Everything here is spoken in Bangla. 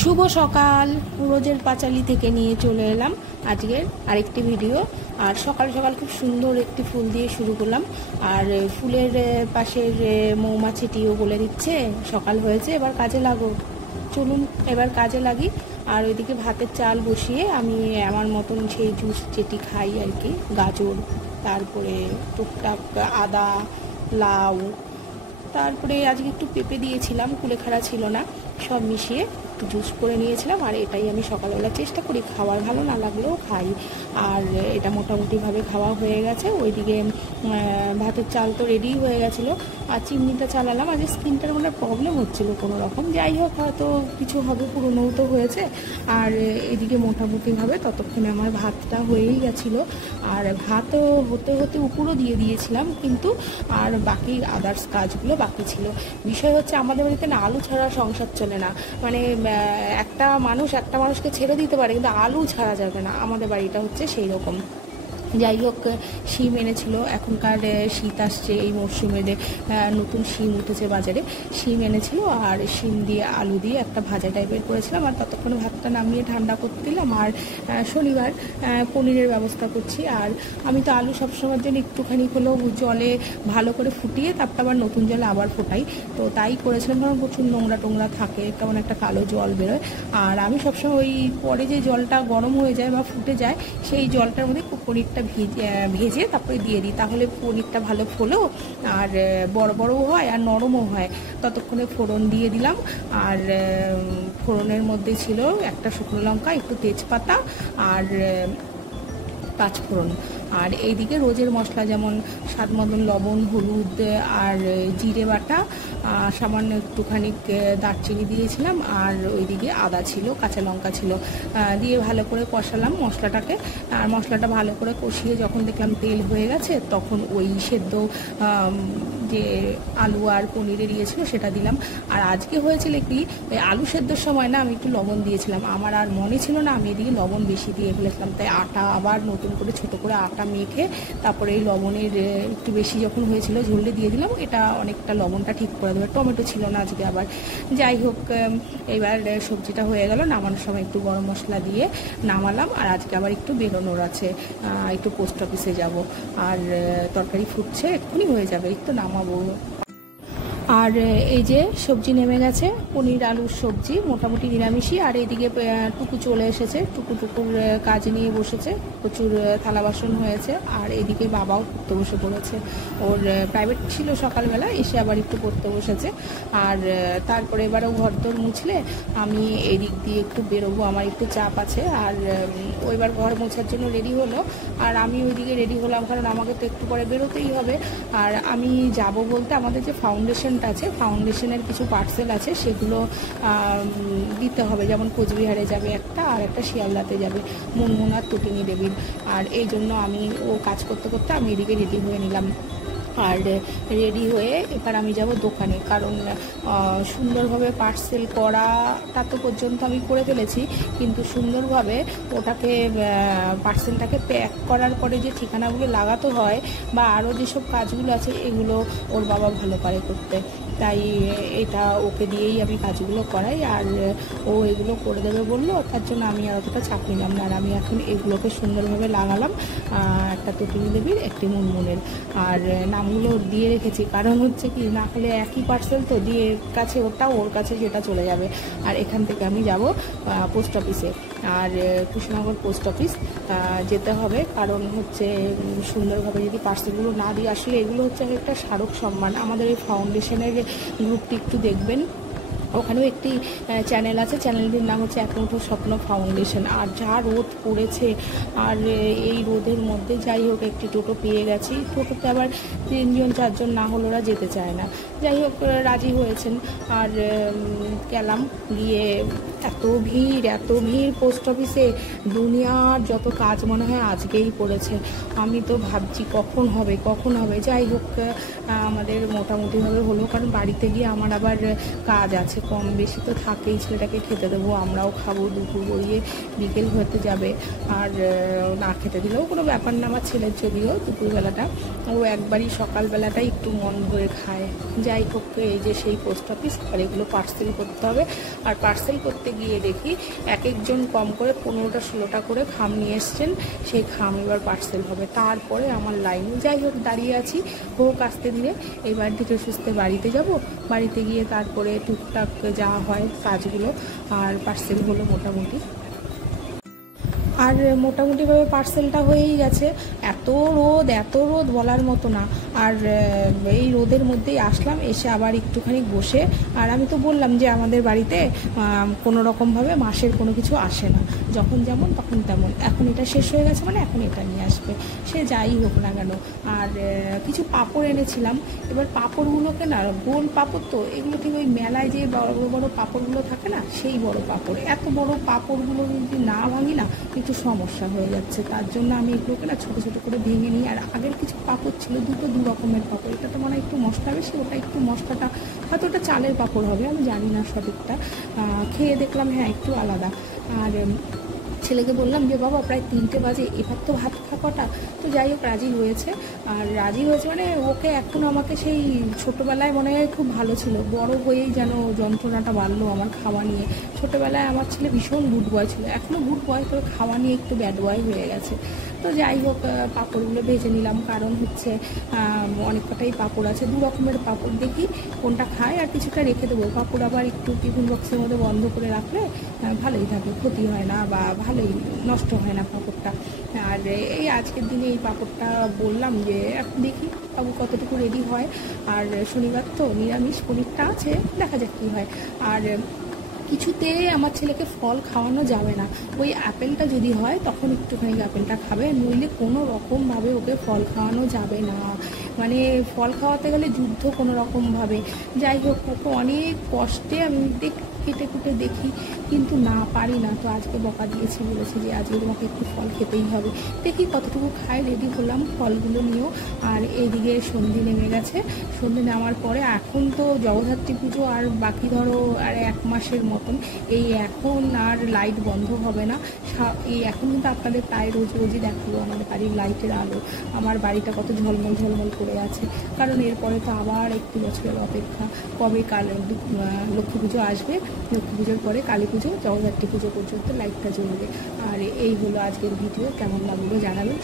শুভ সকাল। রোজের পাঁচালি থেকে নিয়ে চলে এলাম আজকের আরেকটি ভিডিও। আর সকাল সকাল খুব সুন্দর একটি ফুল দিয়ে শুরু করলাম। আর ফুলের পাশের মৌমাছিটিও বলে দিচ্ছে সকাল হয়েছে, এবার কাজে লাগো। চলুন এবার কাজে লাগি। আর ওইদিকে ভাতের চাল বসিয়ে আমি আমার মতন সেই জুস যেটি খাই আর কি, গাজর, তারপরে টুকটাক আদা, লাউ, তারপরে আজকে একটু পেঁপে দিয়েছিলাম, কুলেখাড়া ছিল না, সব মিশিয়ে একটু জুস করে নিয়েছিলাম। আর এটাই আমি সকালবেলা চেষ্টা করি খাওয়ার, ভালো না লাগলেও খাই। আর এটা মোটামুটিভাবে খাওয়া হয়ে গেছে। ওইদিকে ভাতের চাল তো রেডি হয়ে গেছিলো, আর চিমনিটা চালালাম। আজকে স্কিনটার মানে প্রবলেম হচ্ছিলো কোনো রকম, যাই হোক হয়তো কিছু হবে, পুরোনোও তো হয়েছে। আর এদিকে মোটামুটিভাবে ততক্ষণে আমার ভাতটা হয়েই গেছিলো। আর ভাতও হতে হতে উপরও দিয়ে দিয়েছিলাম, কিন্তু আর বাকি আদার্স কাজগুলো বাকি ছিল। বিষয় হচ্ছে আমাদের বাড়িতে না আলু ছাড়া সংসার চলে না। মানে একটা মানুষকে ছেড়ে দিতে পারে, কিন্তু আলু ছাড়া যাবে না। আমাদের বাড়িটা হচ্ছে সেই রকম। যাই হোক, শিম এনেছিল, এখনকার শীত আসছে, এই মরশুমে নতুন শিম উঠেছে বাজারে, শিম এনেছিল। আর শিম দিয়ে আলু দিয়ে একটা ভাজা টাইপের করেছিলাম। আর ততক্ষণে ভাতটা নামিয়ে ঠান্ডা করতে দিলাম। আর শনিবার পনিরের ব্যবস্থা করছি। আর আমি তো আলু সবসময়ের জন্য একটুখানি হলেও জলে ভালো করে ফুটিয়ে তারপর আবার নতুন জলে আবার ফোটাই। তো তাই করেছিলাম, কারণ প্রচুর নোংরা টোংরা থাকে, কেমন একটা কালো জল বেরোয়। আর আমি সবসময় ওই পরে যে জলটা গরম হয়ে যায় বা ফুটে যায়, সেই জলটার মধ্যে পনিরটা ভেজে তারপরে দিয়ে দিই, তাহলে পনিরটা ভালো ফোলো আর বড় বড়ও হয় আর নরমও হয়। ততক্ষণে ফোড়ন দিয়ে দিলাম। আর ফোড়নের মধ্যে ছিল একটা শুকনো লঙ্কা, একটু তেজপাতা আর পাঁচফোড়ন। আর এইদিকে রোজের মশলা যেমন স্বাদ মতন লবণ, হলুদ আর জিরে বাটা, সামান্য একটুখানি দারচিনি দিয়েছিলাম। আর ওইদিকে আদা ছিল, কাঁচা লঙ্কা ছিল, দিয়ে ভালো করে কষালাম মশলাটাকে। আর মশলাটা ভালো করে কষিয়ে যখন দেখলাম তেল হয়ে গেছে, তখন ওই সেদ্ধ যে আলু আর পনিরে দিয়েছিল সেটা দিলাম। আর আজকে হয়েছিল কি, ওই আলু সেদ্ধর সময় না আমি একটু লবণ দিয়েছিলাম, আমার আর মনে ছিল না, আমি এদিকে লবণ বেশি দিয়ে ফেলেছিলাম। তাই আটা আবার নতুন করে ছোটো করে আটা মেখে তারপরে এই লবণের একটু বেশি যখন হয়েছিল ঝোলে দিয়ে দিলাম। এটা অনেকটা লবণটা ঠিক করে দেবে। টমেটো ছিল না আজকে আবার। যাই হোক, এবার সবজিটা হয়ে গেল, নামানোর সময় একটু গরম মশলা দিয়ে নামালাম। আর আজকে আবার একটু বেরোনোর আছে, একটু পোস্ট অফিসে যাব। আর তরকারি ফুটছে, এক্ষুনি হয়ে যাবে, একটু নামাবো। আর এই যে সবজি নেমে গেছে, পনির আলুর সবজি, মোটামুটি নিরামিষই। আর এইদিকে টুকু চলে এসেছে, টুকুর কাজ নিয়ে বসেছে, প্রচুর থালা বাসন হয়েছে। আর এইদিকে বাবাও পড়তে বসে পড়েছে, ওর প্রাইভেট ছিল সকালবেলা, এসে আবার একটু পড়তে বসেছে। আর তারপরে এবারেও ঘরদোর মুছলে আমি এদিক দিয়ে একটু বেরোবো, আমার একটু চাপ আছে। আর ও এবার ঘর মোছার জন্য রেডি হলো, আর আমি ওইদিকে রেডি হলাম, কারণ আমাকে তো একটু পরে বেরোতেই হবে। আর আমি যাব বলতে আমাদের যে ফাউন্ডেশনটা আছে, ফাউন্ডেশনের কিছু পার্সেল আছে, সেগুলো দিতে হবে। যেমন কোচবিহারে যাবে একটা, আর একটা শিয়ালদাতে যাবে, মুনমুন আর টুটিনি দেবীর। আর এই জন্য আমি ও কাজ করতে করতে আমি এদিকে রেডি হয়ে নিলাম। আর রেডি হয়ে এবার আমি যাব দোকানে, কারণ সুন্দরভাবে পার্সেল করাটা তো পর্যন্ত আমি করে ফেলেছি, কিন্তু সুন্দরভাবে ওটাকে পার্সেলটাকে প্যাক করার পরে যে ঠিকানাগুলো লাগাতে হয় বা আরও যেসব কাজগুলো আছে, এগুলো ওর বাবা ভালো পারে করতে। তাই এটা ওকে দিয়েই আমি কাজগুলো করাই। আর ও এগুলো করে দেবে বললো, তার জন্য আমি আর অতটা চাপ নিলাম না। আর আমি এখন এগুলোকে সুন্দরভাবে লাগালাম, একটা টুটিনি দেবীর, একটি মুনমুনের। আর নামগুলো দিয়ে রেখেছি, কারণ হচ্ছে কি, না হলে একই পার্সেল তো, দিয়ে কাছে ওটা, ওর কাছে যেটা চলে যাবে। আর এখান থেকে আমি যাব পোস্ট অফিসে, আর কৃষ্ণনগর পোস্ট অফিস যেতে হবে। কারণ হচ্ছে সুন্দরভাবে যদি পার্সেলগুলো না দিই, আসলে এগুলো হচ্ছে একটা স্মারক সম্মান। আমাদের এই ফাউন্ডেশনের গ্রুপটি একটু দেখবেন, ওখানেও একটি চ্যানেল আছে, চ্যানেলটির নাম হচ্ছে এক মুঠো স্বপ্ন ফাউন্ডেশন। আর যা রোদ পড়েছে, আর এই রোদের মধ্যে যাই হোক একটি টোটো পেয়ে গেছি। টোটোতে আবার 3জন 4জন না হলে ওরা যেতে চায় না, যাই হোক রাজি হয়েছেন। আর গেলাম, গিয়ে এত ভিড় পোস্ট অফিসে, দুনিয়ার যত কাজ মনে হয় আজকেই পড়েছে। আমি তো ভাবছি কখন হবে। যাই হোক, আমাদের মোটামুটিভাবে হলো, কারণ বাড়িতে গিয়ে আমার আবার কাজ আছে, কম বেশি তো থাকেই। ছেলেটাকে খেতে দেবো, আমরাও খাবো, দুপুর গড়িয়ে বিকেল হতে যাবে। আর না খেতে দিলেও কোনো ব্যাপার না, আমার ছেলের যদিও দুপুরবেলাটা, ও একবারই সকালবেলাটাই একটু মন ভরে খায়। যাই হোক, এই যে সেই পোস্ট অফিস, আর এগুলো পার্সেল করতে হবে। আর পার্সেল করতে গিয়ে দেখি এক একজন কম করে 15টা 16টা করে খাম নিয়ে এসছেন। সেই খাম এবার পার্সেল হবে, তারপরে আমার লাইনে। যাই হোক, দাঁড়িয়ে আছি, হোক আস্তে ধীরে। এবার ধীরে সুস্থে বাড়িতে যাব, বাড়িতে গিয়ে তারপরে টুকটাক যা হয় কাজগুলো। আর পার্সেল হলো মোটামুটি, আর মোটামুটিভাবে পার্সেলটা হয়েই গেছে। এত রোদ বলার মতো না। আর এই রোদের মধ্যেই আসলাম, এসে আবার একটুখানি বসে। আর আমি তো বললাম যে আমাদের বাড়িতে কোনো রকমভাবে মাসের কোনো কিছু আসে না, যখন যেমন তখন তেমন। এখন এটা শেষ হয়ে গেছে মানে এখন এটা নিয়ে আসবে, সে যাই হোক না কেন। আর কিছু পাঁপড় এনেছিলাম। এবার পাঁপড়গুলোকে না, গোল পাঁপড় তো এগুলো, ঠিক ওই মেলায় যে বড় বড় পাঁপড়গুলো থাকে না, সেই বড় পাঁপড়। এত বড় পাঁপড়গুলো যদি না ভাঙি না একটু সমস্যা হয়ে যাচ্ছে। তার জন্য আমি এগুলোকে না ছোটো ছোটো করে ভেঙে নিই। আর আগের কিছু পাঁপড় ছিল, দু রকমের পাঁপড়। এটা তো মানে একটু মশলা বেশি, ওটা একটু মশলাটা হয়তো ওটা চালের পাঁপড় হবে, আমি জানি না সঠিকটা। খেয়ে দেখলাম হ্যাঁ একটু আলাদা। আর ছেলেকে বললাম যে বাবা প্রায় 3টে বাজে, এবার তো ভাত খাওয়াটা। তো যাই হোক রাজি হয়েছে। আর রাজি হয়েছে মানে ওকে এখন আমাকে সেই ছোটোবেলায় মনে হয় খুব ভালো ছিল, বড় হয়েই যেন যন্ত্রণাটা বাড়লো আমার খাওয়া নিয়ে। ছোটোবেলায় আমার ছেলে ভীষণ গুড বয় ছিল, এখনও গুড বয়, তবে খাওয়া নিয়ে একটু ব্যাড বয় হয়ে গেছে। তো যাই হোক, পাঁপড়গুলো ভেজে নিলাম, কারণ হচ্ছে অনেক কটাই পাঁপড় আছে, 2 রকমের পাঁপড়। দেখি কোনটা খায়, আর কিছুটা রেখে দেবো। পাঁপড় আবার একটু টিফিন বক্সের মধ্যে বন্ধ করে রাখলে ভালোই থাকে, ক্ষতি হয় না বা ভালোই নষ্ট হয় না পাঁপড়টা। আর এই আজকের দিনে এই পাঁপড়টা বললাম যে এখন দেখি বাবু কতটুকু রেডি হয়। আর শনিবার তো নিরামিষ, পনিরটা আছে, দেখা যাক কী হয়। আর কিছুতে আমার ছেলেকে ফল খাওয়ানো যাবে না। ওই আপেলটা যদি হয় তখন একটুখানি আপেলটা খাবে, নইলে কোনো রকমভাবে ওকে ফল খাওয়ানো যাবে না। মানে ফল খাওয়াতে গেলে যুদ্ধ কোনো রকমভাবে। যাই হোক, ওকে অনেক কষ্টে আমি কেটে কুটে দেখি, কিন্তু না পারি না। তো আজকে বকা দিয়েছি, বলেছি যে আজকে তোমাকে একটু ফল খেতেই হবে। দেখি কতটুকু খায়। রেডি হলাম ফলগুলো নিয়েও। আর এইদিকে সন্ধে নেমে গেছে। সন্ধে নেওয়ার পরে এখন তো জগদ্ধাত্রী পুজো আর বাকি ধরো আর 1 মাসের মতন। এই এখন আর লাইট বন্ধ হবে না। এই এখন কিন্তু আপনাদের প্রায় রোজই দেখাবো আমাদের বাড়ির লাইটের আলো, আমার বাড়িটা কত ঝলমল ঝলমল করে আছে। কারণ এরপরে তো আবার একটি বছরের অপেক্ষা, কবে লক্ষ্মী পুজো আসবে। লক্ষ্মী পুজোর পরে কালী পুজো, জগদ্ধাত্রী পুজো পর্যন্ত লাইটটা জ্বলবে। আর এই হলো আজকের ভিডিও, কেমন লাগলো জানাবেন।